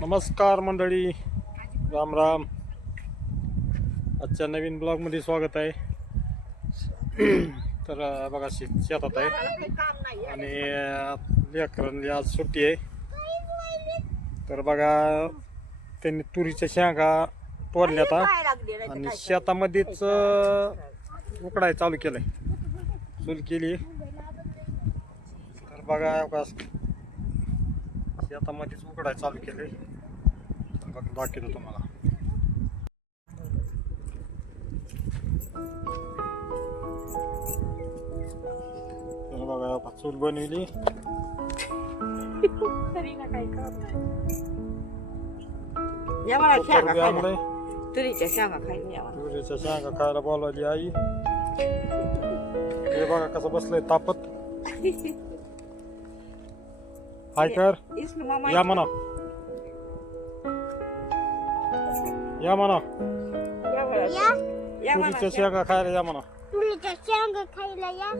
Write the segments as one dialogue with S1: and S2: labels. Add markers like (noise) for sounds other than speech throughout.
S1: नमस्कार मंडळी. राम राम. आजच्या नवीन ब्लॉगमध्ये स्वागत आहे. (clears throat) तर बघा शेत शेतात आहे. आणि लेकरांनी आज सुट्टी आहे. तर बघा त्यांनी तुरीच्या शेंगा तोडल्या आता. आणि शेतामध्येच उकडाय चालू केलंय. चूल केली. तर बघा आता मध्येच उघडायला चालू केले. दाखवतो तुम्हाला. बघा चूल बनविली.
S2: तुरीच्या शांगा
S1: तुरीच्या शांगा खायला बोलावली आई. हे बघा कसं बसलंय तापत. (laughs) हाय कर।
S2: इस्नु मामा
S1: या म्हणा या म्हणा
S2: या मला.
S3: या।
S2: या मला
S1: तुरीच्या शेंगा खायला या म्हणा
S3: तुरीच्या शेंगा खायला या।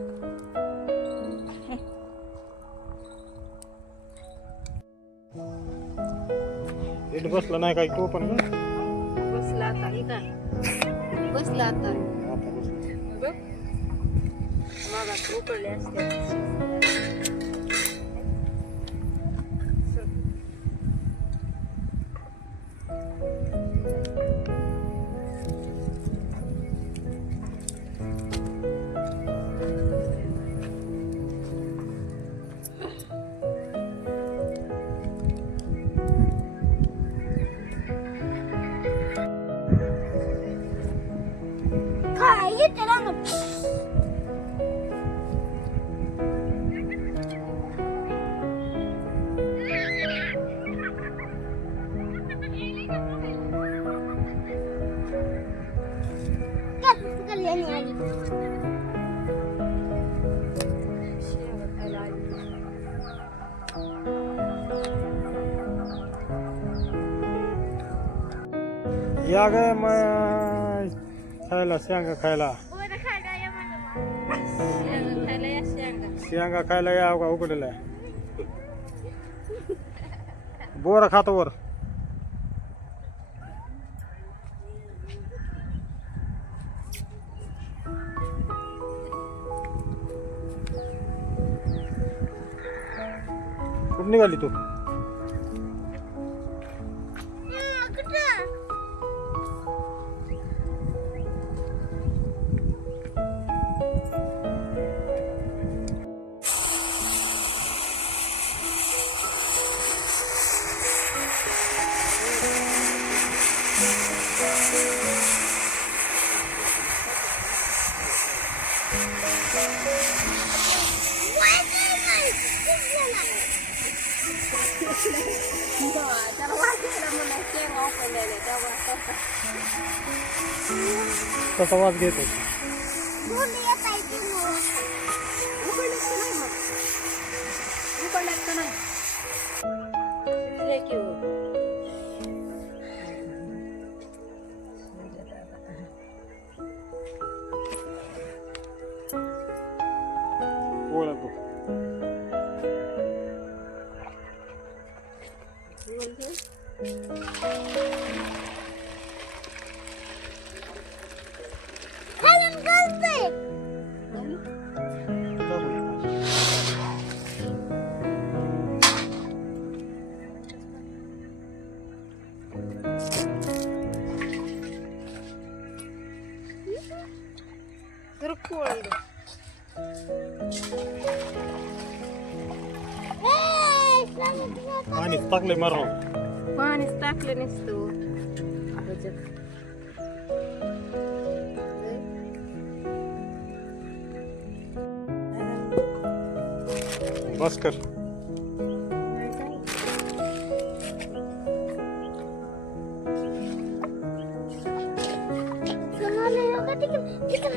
S1: इथं बसलं नाही काही तो पण
S2: बसला आता ही का बसला आता बघ मागास उकळले असते
S3: काय येते ना मग काय कल्याणी आली
S2: शेंगा खायला आली.
S1: या ग मग खायला शेंगा खायला
S2: शेंगा खायला या शेंगा
S1: शेंगा खायला या का उघडलं बोर खातो वर कुठं निघाली तू
S2: त्याला वाटायला मला शेंगा उकळलेल्या तेव्हा तसं.
S1: कसा वाज घेतो
S2: उकळल्यात का नाही मग? उकळल्यात तर नाही? शिजले की हो.
S1: прикольно. Мамі стакли марон. Мамі стакли не сто. Баскар. Sana ne yok? Hadi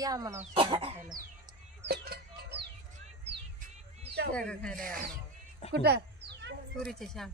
S2: या (laughs) म्हणा कुठं? पुरीचे श्याम.